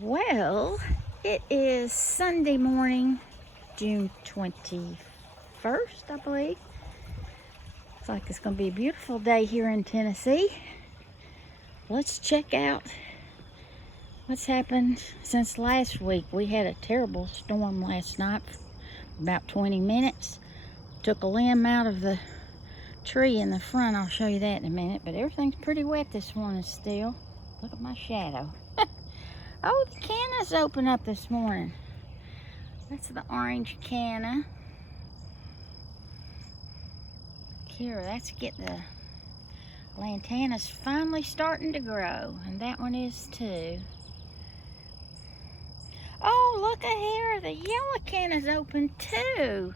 Well, it is Sunday morning, June 21st, I believe. Looks like it's going to be a beautiful day here in Tennessee. Let's check out what's happened since last week. We had a terrible storm last night for about 20 minutes. Took a limb out of the tree in the front. I'll show you that in a minute. But everything's pretty wet this morning still. Look at my shadow. Oh, the canna's open up this morning. That's the orange canna. Here, that's getting the lantana's finally starting to grow, and that one is too. Oh, look at here, the yellow canna's open too.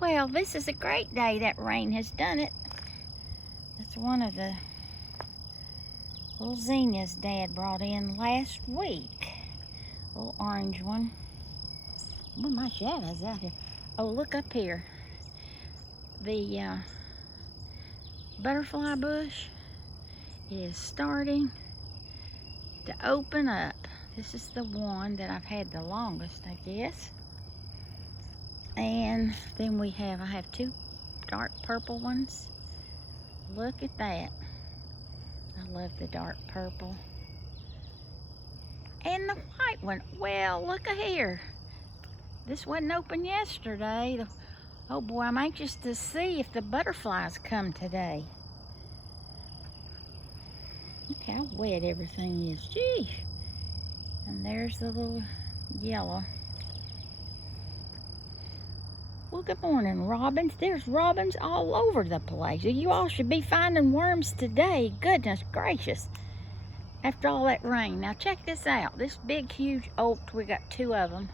Well, this is a great day. That rain has done it. That's one of the little zinnias Dad brought in last week. Little orange one. Oh, my shadow's out here. Oh, look up here. The butterfly bush is starting to open up. This is the one that I've had the longest, I guess. And then I have two dark purple ones. Look at that. I love the dark purple. And the white one. Well, look at here. This wasn't open yesterday. Oh boy, I'm anxious to see if the butterflies come today. Look how wet everything is. Gee. And there's the little yellow. Well, good morning, robins. There's robins all over the place. You all should be finding worms today. Goodness gracious. After all that rain. Now check this out. This big, huge oak, we got two of them.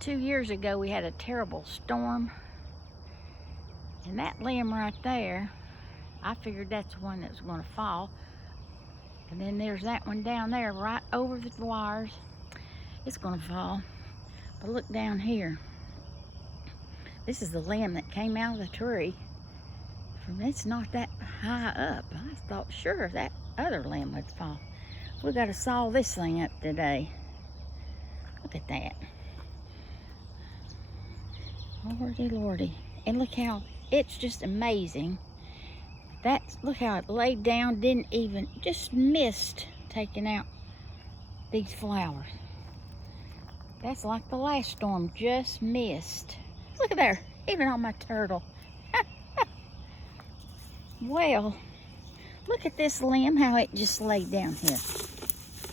2 years ago, we had a terrible storm. And that limb right there, I figured that's the one that was going to fall. And then there's that one down there right over the wires. It's going to fall. But look down here. This is the limb that came out of the tree. It's not that high up. I thought sure that other limb would fall. We got to saw this thing up today. Look at that. Lordy, lordy. And look how, it's just amazing. Look how it laid down, didn't even, just missed taking out these flowers. That's like the last storm, just missed. Look at there, even on my turtle. Well, look at this limb, how it just laid down here.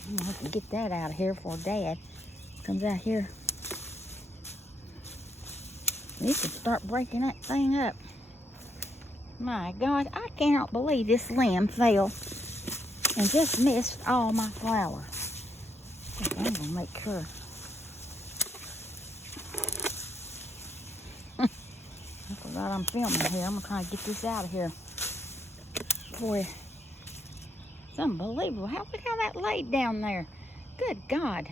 I'm gonna have to get that out of here before Dad comes out here. You could start breaking that thing up. My God, I cannot believe this limb fell and just missed all my flowers. I'm gonna make sure. I forgot I'm filming here. I'm gonna try to get this out of here. Boy, it's unbelievable. Look how that laid down there. Good God.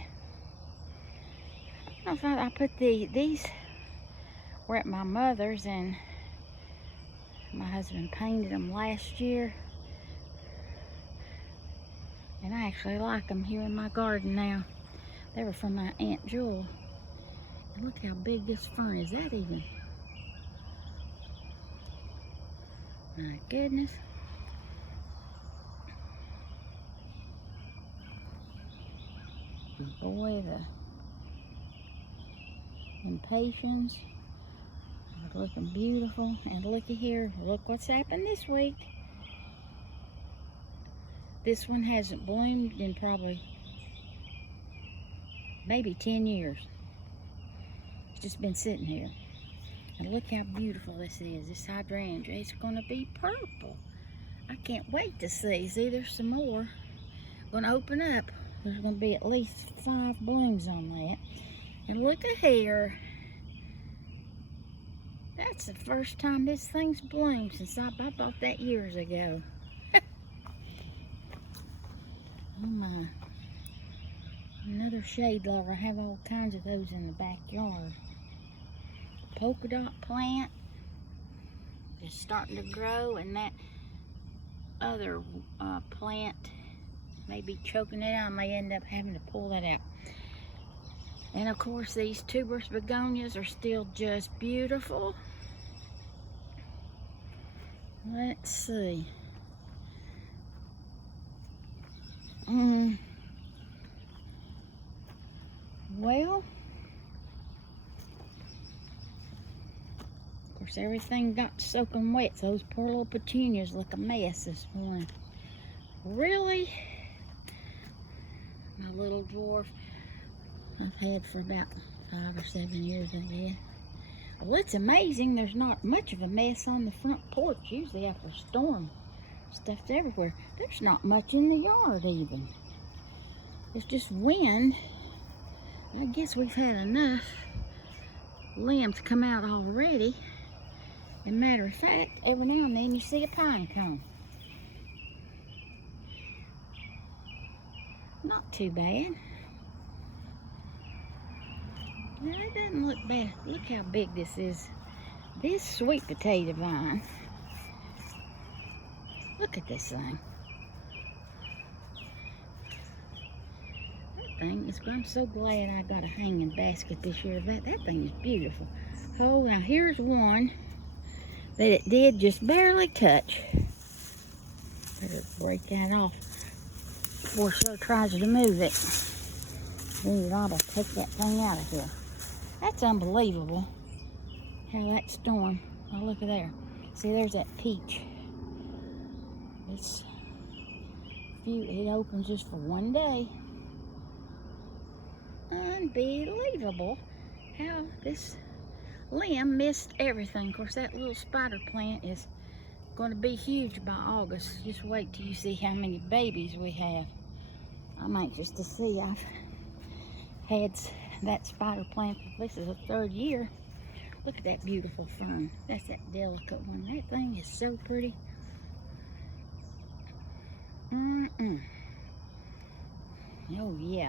I thought I put these were at my mother's, and my husband painted them last year. And I actually like them here in my garden now. They were from my Aunt Jewel. And look how big this fern is. That even? My goodness. Boy, the impatiens are looking beautiful. And looky here, look what's happened this week. This one hasn't bloomed in probably maybe 10 years. It's just been sitting here. And look how beautiful this is. This hydrangea, it's going to be purple. I can't wait to see. See, there's some more going to open up. There's going to be at least 5 blooms on that. And look at here. That's the first time this thing's bloomed since I bought that years ago. Oh my. Another shade lover. I have all kinds of those in the backyard. Polka dot plant is starting to grow, and that other plant Maybe choking it out. I may end up having to pull that out. And of course, these tuberous begonias are still just beautiful. Let's see. Well, of course, everything got soaking wet, so those poor little petunias look a mess this morning. Really? My little dwarf I've had for about 5 or 7 years, I guess. Well, it's amazing there's not much of a mess on the front porch. Usually after a storm, stuff's everywhere. There's not much in the yard even. It's just wind. I guess we've had enough limbs come out already. As a matter of fact, every now and then you see a pine cone. Not too bad. Now, it doesn't look bad. Look how big this is. This sweet potato vine. Look at this thing. That thing is, I'm so glad I got a hanging basket this year. That thing is beautiful. Oh, now here's one that it did just barely touch. Better break that off before she tries to move it. Then Rob will take that thing out of here. That's unbelievable how that storm, oh look at there. See, there's that peach. It opens just for one day. Unbelievable how this limb missed everything. Of course, that little spider plant is going to be huge by August. Just wait till you see how many babies we have. I'm anxious to see. I've had that spider plant, this is the 3rd year. Look at that beautiful fern. That's that delicate one. That thing is so pretty. Oh yeah.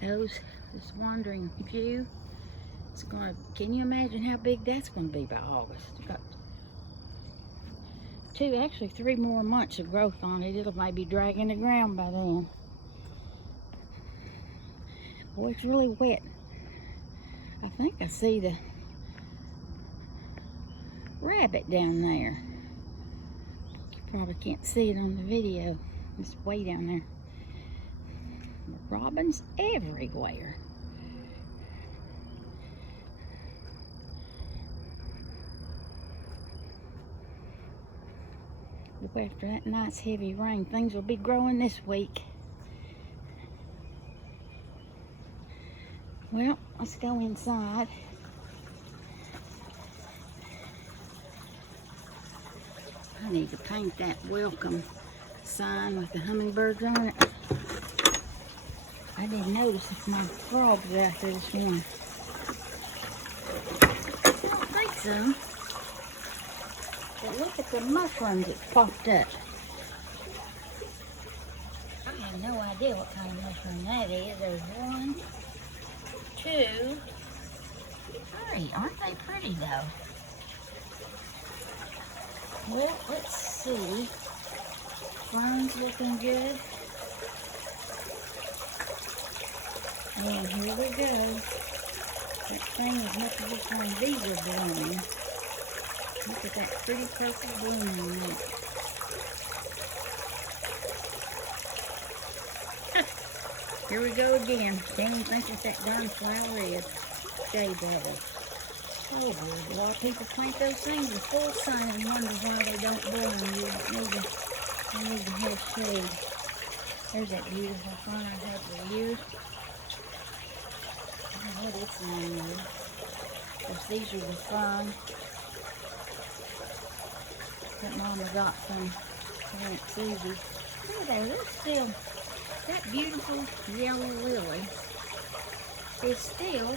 This wandering view, it's gonna, can you imagine how big that's gonna be by August? It's got 2, actually 3 more months of growth on it. It'll maybe drag in the ground by then. Boy, it's really wet. I think I see the rabbit down there. You probably can't see it on the video. It's way down there. Robins everywhere. After that nice heavy rain, things will be growing this week. Well, let's go inside. I need to paint that welcome sign with the hummingbirds on it. I didn't notice if my frogs were out there this morning. I don't think so. But look at the mushrooms that popped up. I have no idea what kind of mushroom that is. There's 1, 2, 3. Aren't they pretty though? Well, let's see. Fern's looking good. And here we go. That thing is much of this one. These are blooming. Look at that pretty purple bloom on that. Here we go again. Can't even think what that darn flower is. Shade bubble. Oh, boy, a lot of people plant those things in full sun and wonder why they don't bloom. You need to have shade. There's that beautiful fern I've had for years. I don't know what its name is. Of course, these are the fern that Mama got from Aunt Susie. Look at there's still, that beautiful yellow lily is still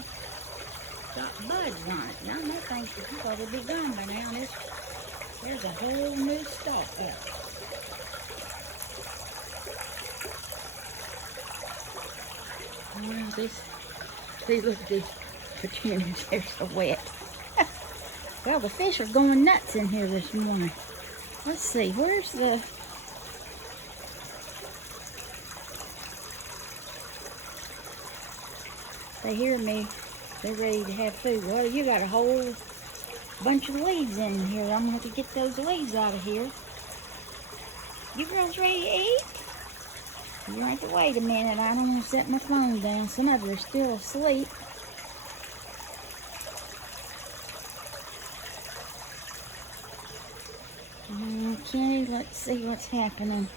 got buds on it. Now that thing should probably be gone by now. There's a whole new stalk up. Well, see, look at these petunias, they're so wet. Well, the fish are going nuts in here this morning. Let's see, where's the They hear me, they're ready to have food. Well, you got a whole bunch of leaves in here. I'm gonna have to get those leaves out of here. You girls ready to eat? You have to wait a minute. I don't want to set my phone down. Some of you are still asleep. Okay, let's see what's happening.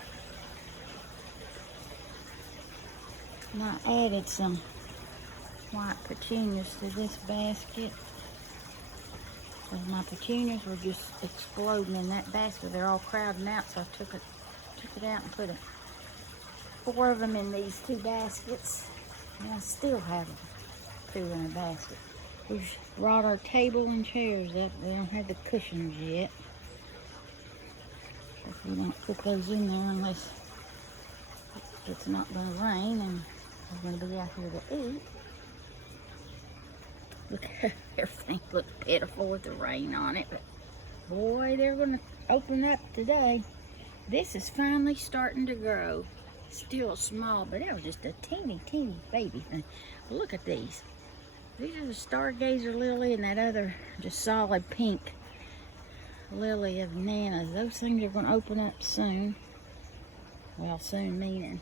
I added some white petunias to this basket. Because my petunias were just exploding in that basket. They're all crowding out, so I took it out and put 4 of them in these 2 baskets. And I still have 2 in a basket. We've brought our table and chairs up. They don't have the cushions yet. We don't put those in there unless it's not going to rain and we're going to be out here to eat. Look, everything looks pitiful with the rain on it, but boy, they're going to open up today. This is finally starting to grow. Still small, but that was just a teeny baby thing. Look at these. These are the stargazer lily and that other just solid pink lily of Nana's. Those things are going to open up soon. Well, soon meaning,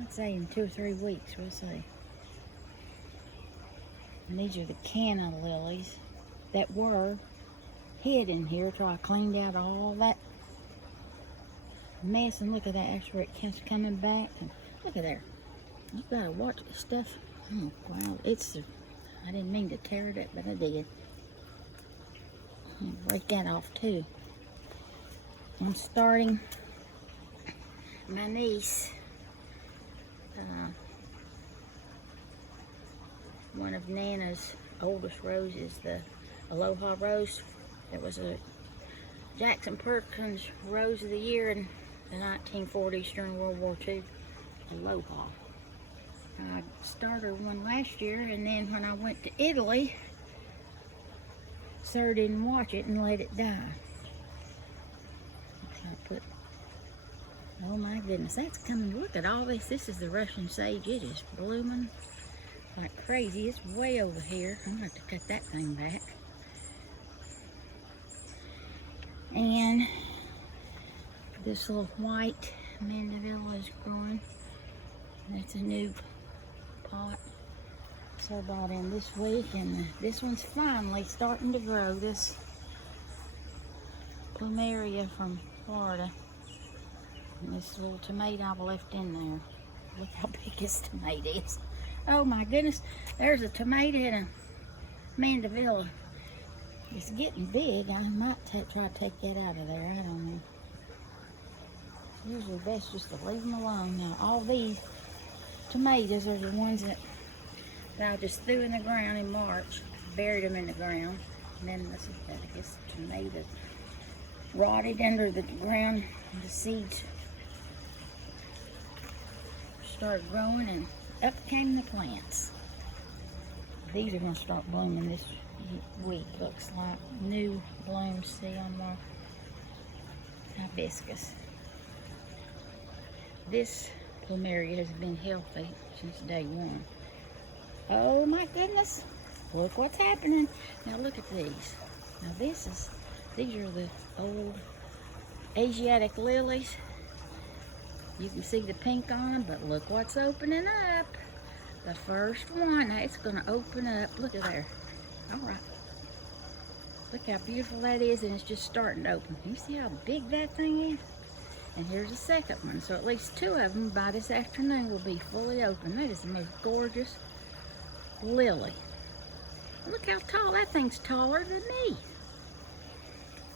I'd say in 2 or 3 weeks, we'll see. And these are the canna lilies that were hid in here till I cleaned out all that mess. And look at that, that's where it keeps coming back. And look at there. You gotta watch this stuff. Oh, wow, I didn't mean to tear it up, but I did. I'll break that off too. I'm starting my niece, one of Nana's oldest roses, the Aloha Rose. That was a Jackson Perkins Rose of the Year in the 1940s during World War II. Aloha. I started one last year, and then when I went to Italy, Sir didn't watch it and let it die. So I put, oh my goodness, that's coming. Look at all this. This is the Russian sage. It is blooming like crazy. It's way over here. I'm going to have to cut that thing back. And this little white mandevilla is growing. That's a new pot. So I bought in this week, and this one's finally starting to grow. This plumeria from Florida. And this little tomato I've left in there. Look how big this tomato is. Oh my goodness, there's a tomato and a mandevilla. It's getting big. I might try to take that out of there. I don't know. It's usually best just to leave them alone. Now, all these tomatoes are the ones that I just threw in the ground in March. Buried them in the ground. And then this is, I guess, tomatoes rotted under the ground. The seeds started growing, and up came the plants. These are going to start blooming this week. Looks like new blooms. See on my hibiscus. This plumeria has been healthy since day 1. Oh my goodness, look what's happening. Now look at these. Now these are the old Asiatic lilies. You can see the pink on them, but look what's opening up. The first one, now it's going to open up. Look at there. All right. Look how beautiful that is, and it's just starting to open. You see how big that thing is? And here's the second one. So at least 2 of them by this afternoon will be fully open. That is the most gorgeous lily. Look how tall. That thing's taller than me.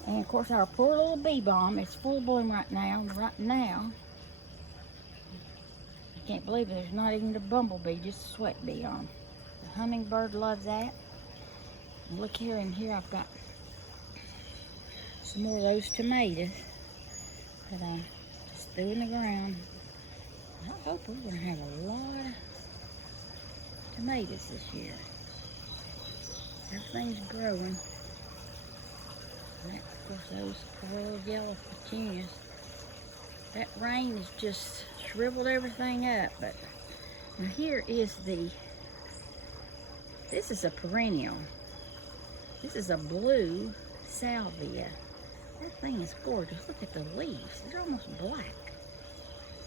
And of course our poor little bee balm, it's full bloom right now. I can't believe it. There's not even a bumblebee, just a sweat bee on. The hummingbird loves that. And look here, and here I've got some more of those tomatoes that I just threw in the ground. I hope we're going to have a lot of tomatoes this year. Everything's growing. And of course, those little yellow petunias. That rain has just shriveled everything up, but Now here is this is a perennial. This is a blue salvia. That thing is gorgeous. Look at the leaves. They're almost black.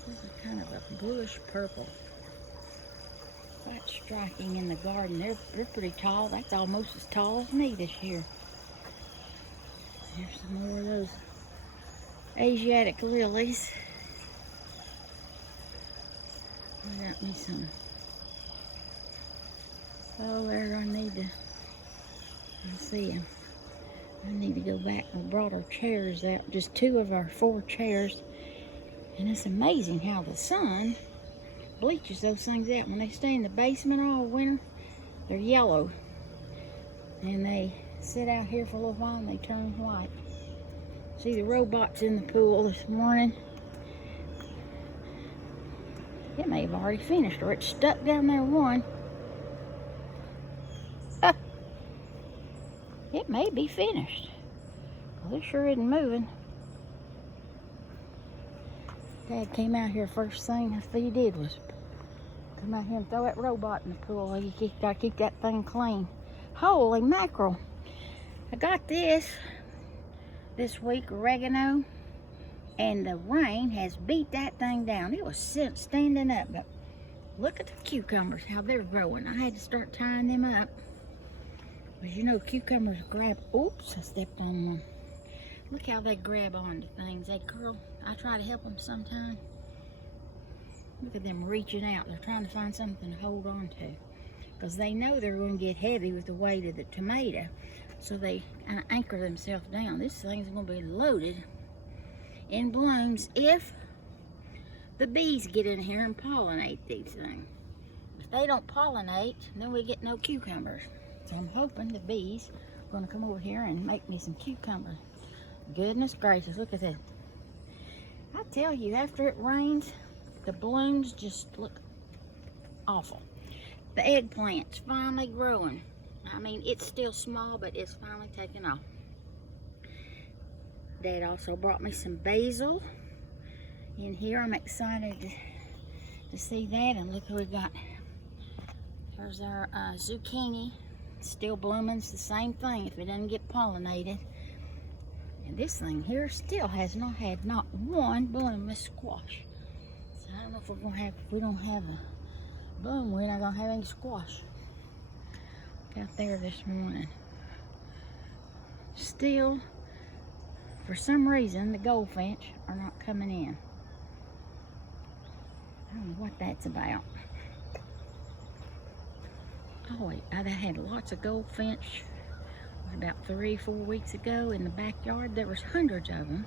This is kind of a bluish purple. Quite striking in the garden. They're pretty tall. That's almost as tall as me this year. Here's some more of those Asiatic lilies. I got me some. Oh, there I need to. Let's see. I need to go back. We brought our chairs out, just 2 of our 4 chairs. And it's amazing how the sun bleaches those things out. When they stay in the basement all winter, they're yellow. And they sit out here for a little while and they turn white. See the robots in the pool this morning. It may have already finished, or it's stuck down there one. It may be finished. Well, it sure isn't moving. Dad came out here first thing he did was come out here and throw that robot in the pool. You gotta keep that thing clean. Holy mackerel. I got this week, oregano, and the rain has beat that thing down. It was standing up, but look at the cucumbers, how they're growing. I had to start tying them up. Because you know cucumbers grab, oops, I stepped on one. Look how they grab onto things. They curl. I try to help them sometime. Look at them reaching out. They're trying to find something to hold on to. Because they know they're going to get heavy with the weight of the tomato. So they kind of anchor themselves down. This thing's going to be loaded in blooms if the bees get in here and pollinate these things. If they don't pollinate, then we get no cucumbers. So I'm hoping the bees are going to come over here and make me some cucumbers. Goodness gracious, look at that. I tell you, after it rains, the blooms just look awful. The eggplant's finally growing. I mean, it's still small, but it's finally taking off. Dad also brought me some basil in here. I'm excited to see that. And look what we got. There's our zucchini. Still blooming. It's the same thing if it doesn't get pollinated. And this thing here still has not had not one bloom of squash. So I don't know if we're gonna have, if we don't have a bloom, we're not gonna have any squash. Got there this morning. Still, for some reason, the goldfinch are not coming in. I don't know what that's about. Oh, I had lots of goldfinch about 3 or 4 weeks ago in the backyard. There was hundreds of them,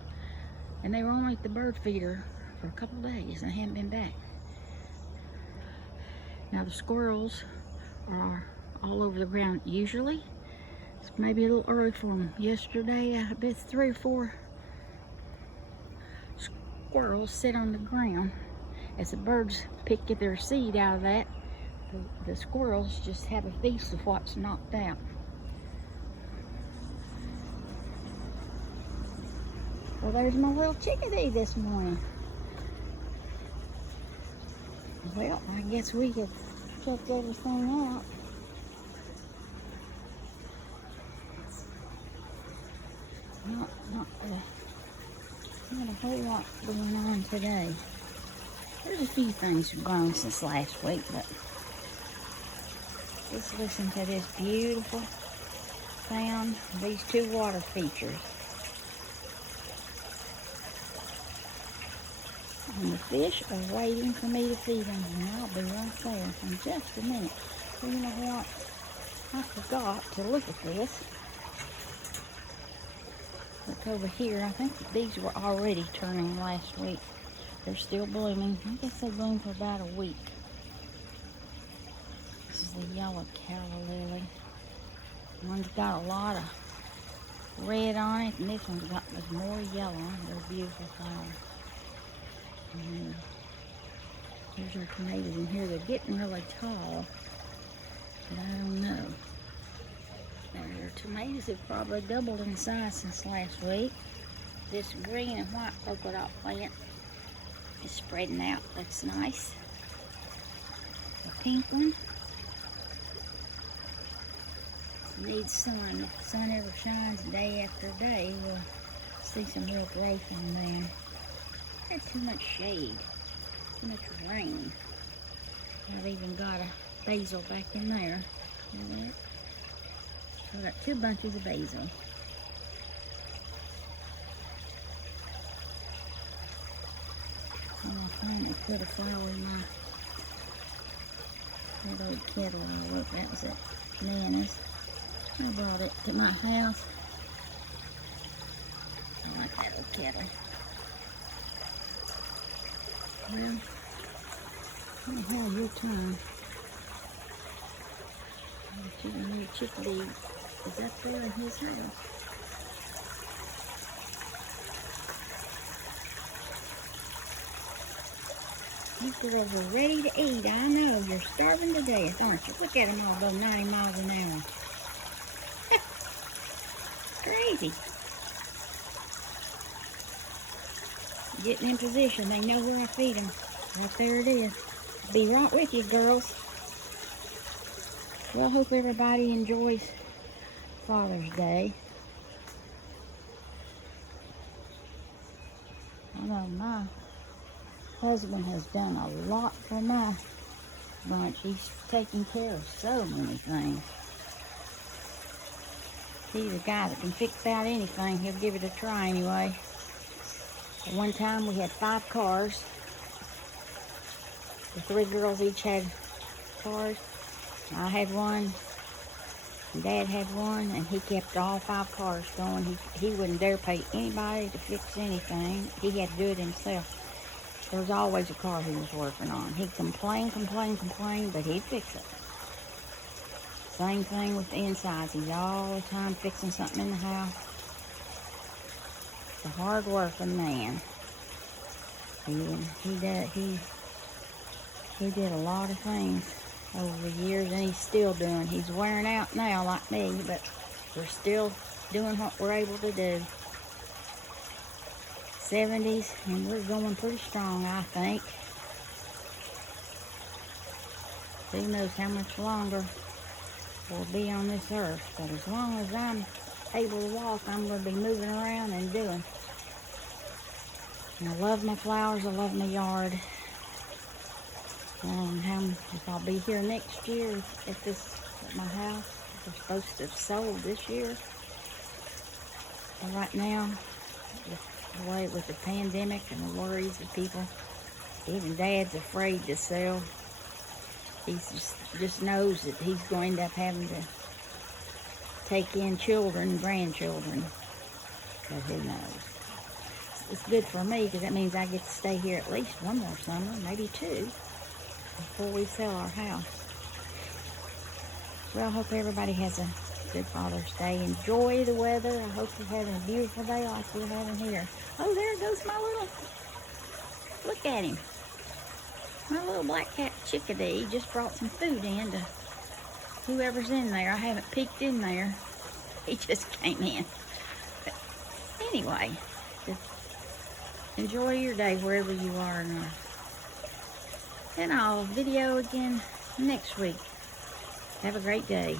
and they were only at the bird feeder for a couple days, and they haven't been back. Now the squirrels are all over the ground. Usually, it's maybe a little early for them. Yesterday, I bet 3 or 4 squirrels sit on the ground as the birds pick their seed out of that. The squirrels just have a feast of what's knocked out. Well, there's my little chickadee this morning. Well, I guess we could check everything out. Not a whole lot going on today. There's a few things grown since last week, but just listen to this beautiful sound. These 2 water features. And the fish are waiting for me to feed them, and I'll be right there in just a minute. So you know what? I forgot to look at this. Look over here. I think these were already turning last week. They're still blooming. I guess they bloom for about a week. This is the yellow calla lily. One's got a lot of red on it, and this one's got more yellow. They're beautiful flowers. And here's our tomatoes in here. They're getting really tall, but I don't know. Our tomatoes have probably doubled in size since last week. This green and white polka dot plant is spreading out. That's nice. The pink one needs sun. If the sun ever shines day after day, we'll see some real growth in there. There's too much shade, too much rain. I've even got a basil back in there. See that? I've got 2 bunches of basil. I finally put a flower in my that old kettle. Oh, look, that was at Nana's. I brought it to my house. I like that old kettle. Well, you have your time. The chickadee is up there in his house. You girls are ready to eat. I know. You're starving to death, aren't you? Look at them all go 90 miles an hour. Crazy. Getting in position. They know where I feed them. Right there it is. Be right with you, girls. Well, I hope everybody enjoys Father's Day. I know my husband has done a lot for my bunch. He's taking care of so many things. He's a guy that can fix out anything. He'll give it a try anyway. At one time we had 5 cars. The 3 girls each had cars. I had one, Dad had one, and he kept all 5 cars going. He wouldn't dare pay anybody to fix anything. He had to do it himself. There was always a car he was working on. He'd complain, but he'd fix it. Same thing with the insides. He's all the time fixing something in the house. He's a hard-working man. He did a lot of things over the years, and he's still doing. He's wearing out now like me, but we're still doing what we're able to do. 70s, and we're going pretty strong, I think. Who knows how much longer we'll be on this earth, but as long as I'm able to walk, I'm going to be moving around and doing. And I love my flowers, I love my yard. If I'll be here next year at my house. We're supposed to have sold this year. But right now, with the pandemic and the worries of people, even Dad's afraid to sell. He just knows that he's going to end up having to take in children, grandchildren. But who knows? It's good for me because that means I get to stay here at least one more summer, maybe 2. Before we sell our house. Well, I hope everybody has a good Father's Day. Enjoy the weather. I hope you're having a beautiful day like we're having here. Oh, there goes my little, look at him. My little black cat chickadee just brought some food in to whoever's in there. I haven't peeked in there. He just came in. But anyway, just enjoy your day wherever you are. And I'll video again next week. Have a great day.